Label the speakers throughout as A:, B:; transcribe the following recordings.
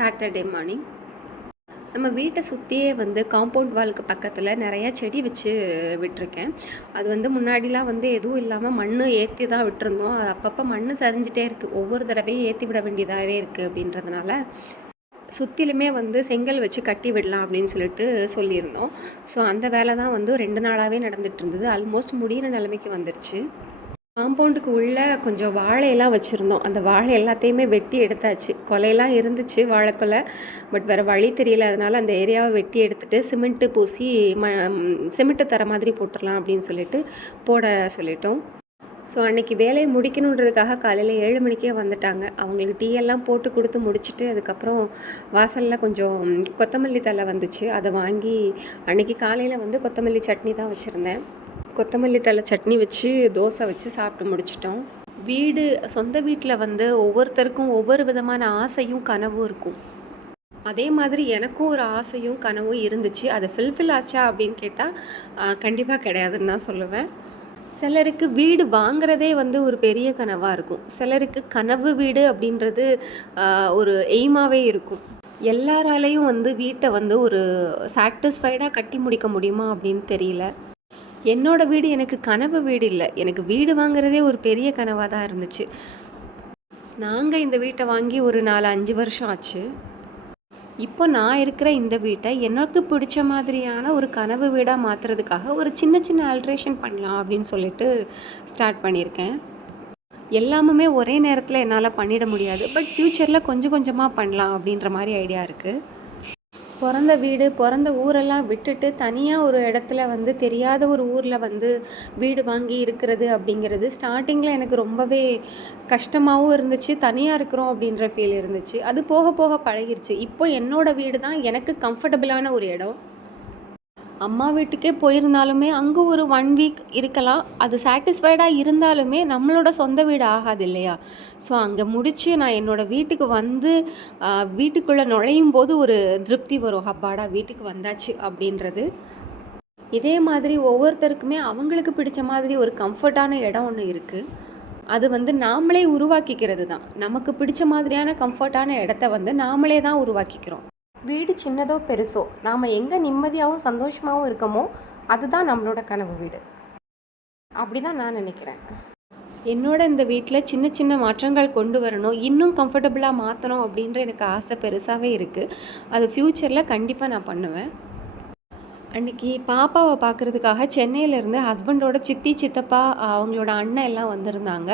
A: Saturday morning நம்ம வீட்டை சுற்றியே வந்து காம்பவுண்ட் வாலுக்கு பக்கத்தில் நிறையா செடி வச்சு விட்டிருக்கேன். அது வந்து முன்னாடிலாம் வந்து எதுவும் இல்லாமல் மண் ஏற்றி தான் விட்டுருந்தோம். அது அப்பப்போ மண் சரிஞ்சிட்டே இருக்குது ஒவ்வொரு தடவையும் ஏற்றி விட வேண்டியதாகவே இருக்குது அப்படின்றதுனால சுற்றிலுமே வந்து செங்கல் வச்சு கட்டி விடலாம் அப்படின்னு சொல்லிட்டு சொல்லியிருந்தோம். ஸோ அந்த வேலை தான் வந்து ரெண்டு நாளாகவே நடந்துகிட்டு இருந்தது. ஆல்மோஸ்ட் முடிகிற நிலைமைக்கு வந்துருச்சு. காம்பவுண்டுக்கு உள்ளே கொஞ்சம் வாழையெல்லாம் வச்சுருந்தோம். அந்த வாழை எல்லாத்தையுமே வெட்டி எடுத்தாச்சு. கொலையெல்லாம் இருந்துச்சு வாழைக்கொலை பட் வேறு வழி தெரியல. அதனால் அந்த ஏரியாவை வெட்டி எடுத்துட்டு சிமெண்ட்டு பூசி ம சிமெண்ட்டு தர மாதிரி போட்டுடலாம் அப்படின்னு சொல்லிட்டு போட சொல்லிட்டோம். ஸோ அன்னைக்கு வேலையை முடிக்கணுன்றதுக்காக காலையில் ஏழு மணிக்கே வந்துட்டாங்க. அவங்களுக்கு டீ எல்லாம் போட்டு கொடுத்து முடிச்சுட்டு அதுக்கப்புறம் வாசலில் கொஞ்சம் கொத்தமல்லி தழை வந்துச்சு. அதை வாங்கி அன்றைக்கி காலையில் வந்து கொத்தமல்லி சட்னி தான் வச்சுருந்தேன். கொத்தமல்லி தழை சட்னி வச்சு தோசை வச்சு சாப்பிட்டு முடிச்சிட்டோம். வீடு சொந்த வீட்டில் வந்து ஒவ்வொருத்தருக்கும் ஒவ்வொரு விதமான ஆசையும் கனவும் இருக்கும். அதே மாதிரி எனக்கும் ஒரு ஆசையும் கனவும் இருந்துச்சு. அது ஃபில்ஃபில் ஆச்சா அப்படின்னு கேட்டால் கண்டிப்பாக கிடையாதுன்னு தான் சொல்லுவேன். சிலருக்கு வீடு வாங்குறதே வந்து ஒரு பெரிய கனவாக இருக்கும். சிலருக்கு கனவு வீடு அப்படின்றது ஒரு எய்மாகவே இருக்கும். எல்லாராலையும் வந்து வீட்டை வந்து ஒரு சாட்டிஸ்ஃபைடாக கட்டி முடிக்க முடியுமா அப்படின்னு தெரியல. என்னோட வீடு எனக்கு கனவு வீடு இல்லை. எனக்கு வீடு வாங்குறதே ஒரு பெரிய கனவாக தான் இருந்துச்சு. நாங்கள் இந்த வீட்டை வாங்கி ஒரு நாலு அஞ்சு வருஷம் ஆச்சு. இப்போ நான் இருக்கிற இந்த வீட்டை எனக்கு பிடிச்ச மாதிரியான ஒரு கனவு வீடாக மாற்றுறதுக்காக ஒரு சின்ன சின்ன ஆல்ட்ரேஷன் பண்ணலாம் அப்படின்னு சொல்லிட்டு ஸ்டார்ட் பண்ணியிருக்கேன். எல்லாமுமே ஒரே நேரத்தில் என்னால் பண்ணிட முடியாது. பட் ஃப்யூச்சரில் கொஞ்சம் கொஞ்சமாக பண்ணலாம் அப்படின்ற மாதிரி ஐடியா இருக்குது பிறந்த வீடு பிறந்த ஊரெல்லாம் விட்டுட்டு தனியாக ஒரு இடத்துல வந்து தெரியாத ஒரு ஊரில் வந்து வீடு வாங்கி இருக்கிறது அப்படிங்கிறது ஸ்டார்டிங்கில் எனக்கு ரொம்பவே கஷ்டமாகவும் இருந்துச்சு. தனியாக இருக்கிறோம் அப்படின்ற ஃபீல் இருந்துச்சு. அது போக போக பழகிருச்சு. இப்போ என்னோடய வீடு தான் எனக்கு கம்ஃபர்டபுளான ஒரு இடம். அம்மா வீட்டுக்கே போயிருந்தாலுமே அங்கே ஒரு ஒன் வீக் இருக்கலாம். அது சாட்டிஸ்ஃபைடாக இருந்தாலுமே நம்மளோட சொந்த வீடு ஆகாது இல்லையா? ஸோ அங்கே முடித்து நான் என்னோடய வீட்டுக்கு வந்து வீட்டுக்குள்ளே நுழையும் போது ஒரு திருப்தி வரும். அப்பாடா வீட்டுக்கு வந்தாச்சு அப்படின்றது. இதே மாதிரி ஒவ்வொருத்தருக்குமே அவங்களுக்கு பிடிச்ச மாதிரி ஒரு கம்ஃபர்ட்டான இடம் ஒன்று இருக்குது அது வந்து நாமளே உருவாக்கிக்கிறது தான். நமக்கு பிடிச்ச மாதிரியான கம்ஃபர்ட்டான இடத்த வந்து நாமளே தான் உருவாக்கிக்கிறோம்.
B: வீடு சின்னதோ பெருசோ நாம் எங்கே நிம்மதியாகவும் சந்தோஷமாகவும் இருக்கமோ அதுதான் நம்மளோட கனவு வீடு. அப்படி தான் நான் நினைக்கிறேன்.
A: என்னோட இந்த வீட்டில் சின்ன சின்ன மாற்றங்கள் கொண்டு வரணும் இன்னும் கம்ஃபர்டபுளாக மாற்றணும் அப்படின்ற எனக்கு ஆசை பெருசாகவே இருக்குது அது ஃப்யூச்சரில் கண்டிப்பாக நான் பண்ணுவேன். அன்றைக்கி பாப்பாவை பார்க்குறதுக்காக சென்னையிலேருந்து ஹஸ்பண்டோட சித்தி சித்தப்பா அவங்களோட அண்ணன் எல்லாம் வந்திருந்தாங்க.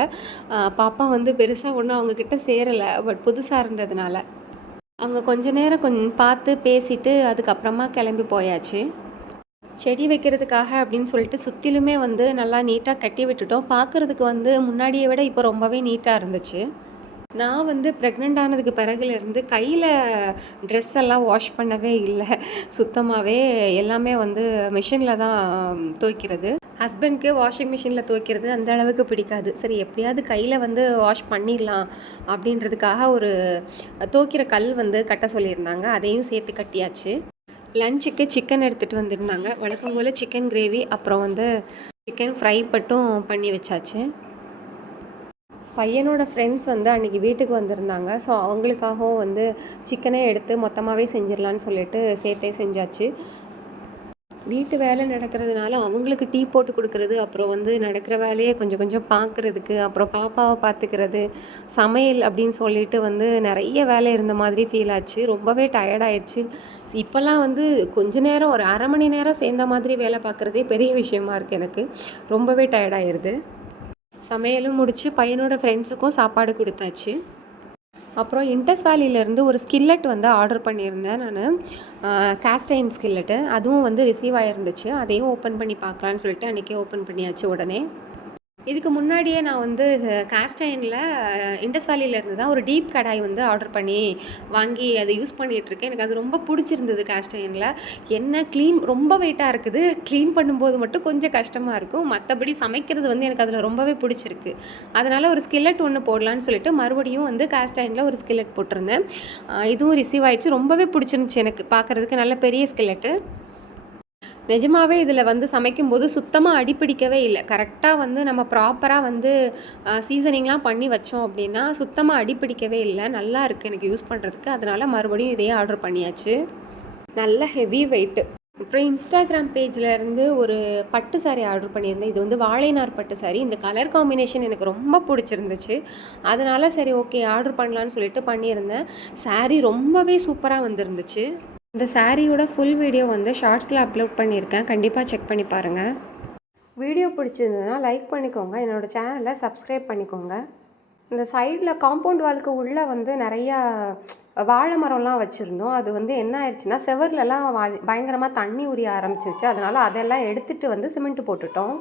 A: பாப்பா வந்து பெருசாக ஒன்றும் அவங்கக்கிட்ட சேரலை பட் புதுசாக இருந்ததுனால. அவங்க கொஞ்ச நேரம் கொஞ்சம் பார்த்து பேசிட்டு அதுக்கப்புறமா கிளம்பி போயாச்சு. செடி வைக்கிறதுக்காக அப்படின்னு சொல்லிட்டு சுற்றிலுமே வந்து நல்லா நீட்டாக கட்டி விட்டுட்டோம். பார்க்குறதுக்கு வந்து முன்னாடியை விட இப்போ ரொம்பவே நீட்டாக இருந்துச்சு. நான் வந்து ப்ரெக்னென்ட் ஆனதுக்கு பிறகுலேருந்து கையில் ட்ரெஸ் எல்லாம் வாஷ் பண்ணவே இல்லை. சுத்தமாகவே எல்லாமே வந்து மிஷினில் தான் துவைக்கிறது. ஹஸ்பண்ட்க்கு வாஷிங் மிஷினில் துவைக்கிறது அந்த அளவுக்கு பிடிக்காது. சரி எப்படியாவது கையில் வந்து வாஷ் பண்ணிடலாம் அப்படின்றதுக்காக ஒரு துவைக்கிற கல் வந்து கட்ட சொல்லியிருந்தாங்க. அதையும் சேர்த்து கட்டியாச்சு. லஞ்சுக்கு சிக்கன் எடுத்துகிட்டு வந்திருந்தாங்க. வழக்கம் போல் சிக்கன் கிரேவி அப்புறம் வந்து சிக்கன் ஃப்ரை மட்டும் பண்ணி வச்சாச்சு. பையனோட ஃப்ரெண்ட்ஸ் வந்து அன்றைக்கி வீட்டுக்கு வந்திருந்தாங்க. ஸோ அவங்களுக்காகவும் வந்து சிக்கனே எடுத்து மொத்தமாகவே செஞ்சிடலான்னு சொல்லிட்டு சேர்த்தே செஞ்சாச்சு. வீட்டு வேலை நடக்கிறதுனால அவங்களுக்கு டீ போட்டு கொடுக்கறது அப்புறம் வந்து நடக்கிற வேலையை கொஞ்சம் கொஞ்சம் பார்க்குறதுக்கு அப்புறம் பாப்பாவை பார்த்துக்கிறது சமையல் அப்படின்னு சொல்லிட்டு வந்து நிறைய வேலை இருந்த மாதிரி ஃபீல் ஆச்சு. ரொம்பவே டயர்டாயிடுச்சு இப்போல்லாம் வந்து கொஞ்ச நேரம் ஒரு அரை மணி நேரம் சேர்ந்த மாதிரி வேலை பார்க்குறதே பெரிய விஷயமா இருக்குது எனக்கு. ரொம்பவே டயர்டாயிருது சமையலும் முடித்து பையனோட ஃப்ரெண்ட்ஸுக்கும் சாப்பாடு கொடுத்தாச்சு. அப்புறம் இன்டஸ் வேலியிலேருந்து ஒரு ஸ்கில்லட் வந்து ஆர்டர் பண்ணியிருந்தேன் நான். காஸ்டைன் ஸ்கில்லட்டு அதுவும் வந்து ரிசீவ் ஆகிருந்துச்சு அதையும் ஓப்பன் பண்ணி பார்க்கலான்னு சொல்லிட்டு அன்றைக்கே ஓப்பன் பண்ணியாச்சு உடனே. இதுக்கு முன்னாடியே நான் வந்து காஸ்டைனில் இண்டஸ் வேலியிலேருந்து தான் ஒரு டீப் கடாய் வந்து ஆர்டர் பண்ணி வாங்கி அதை யூஸ் பண்ணிகிட்ருக்கேன் எனக்கு அது ரொம்ப பிடிச்சிருந்தது காஸ்டைனில் என்ன க்ளீன் ரொம்ப வெயிட்டாக இருக்குது. க்ளீன் பண்ணும்போது மட்டும் கொஞ்சம் கஷ்டமாக இருக்கும். மற்றபடி சமைக்கிறது வந்து எனக்கு அதில் ரொம்பவே பிடிச்சிருக்கு. அதனால் ஒரு ஸ்கில்லட் ஒன்று போடலான்னு சொல்லிட்டு மறுபடியும் வந்து காஸ்டைனில் ஒரு ஸ்கில்லட் போட்டிருந்தேன். இதுவும் ரிசீவ் ஆகிடுச்சு ரொம்பவே பிடிச்சிருந்துச்சு எனக்கு. பார்க்குறதுக்கு நல்ல பெரிய ஸ்கில்லட்டு நிஜமாகவே இதில் வந்து சமைக்கும்போது சுத்தமாக அடிப்பிடிக்கவே இல்லை. கரெக்டாக வந்து நம்ம ப்ராப்பராக வந்து சீசனிங்லாம் பண்ணி வச்சோம் அப்படின்னா சுத்தமாக அடிப்பிடிக்கவே இல்லை. நல்லா இருக்குது எனக்கு யூஸ் பண்ணுறதுக்கு அதனால் மறுபடியும் இதையே ஆர்டர் பண்ணியாச்சு. நல்ல ஹெவி வெயிட்டு அப்புறம் இன்ஸ்டாகிராம் பேஜ்லேருந்து இருந்து ஒரு பட்டு saree ஆர்டர் பண்ணியிருந்தேன். இது வந்து வாழைநார் பட்டு saree. இந்த கலர் காம்பினேஷன் எனக்கு ரொம்ப பிடிச்சிருந்துச்சு. அதனால் சரி ஓகே ஆர்டர் பண்ணலான்னு சொல்லிட்டு பண்ணியிருந்தேன். சாரீ ரொம்பவே சூப்பராக வந்திருந்துச்சு. இந்த சாரியோட ஃபுல் வீடியோ வந்து ஷார்ட்ஸில் அப்லோட் பண்ணியிருக்கேன். கண்டிப்பாக செக் பண்ணி பாருங்கள்
B: வீடியோ பிடிச்சிருந்ததுன்னா லைக் பண்ணிக்கோங்க. என்னோடய சேனலை சப்ஸ்கிரைப் பண்ணிக்கோங்க. இந்த சைடில் காம்பவுண்ட் வாலுக்கு உள்ளே வந்து நிறையா வாழை மரம்லாம் வச்சுருந்தோம். அது வந்து என்ன ஆயிடுச்சுன்னா செவர்லலாம் பயங்கரமாக தண்ணி உரிய ஆரம்பிச்சிருச்சு. அதனால் அதெல்லாம் எடுத்துகிட்டு வந்து சிமெண்ட் போட்டுட்டோம்.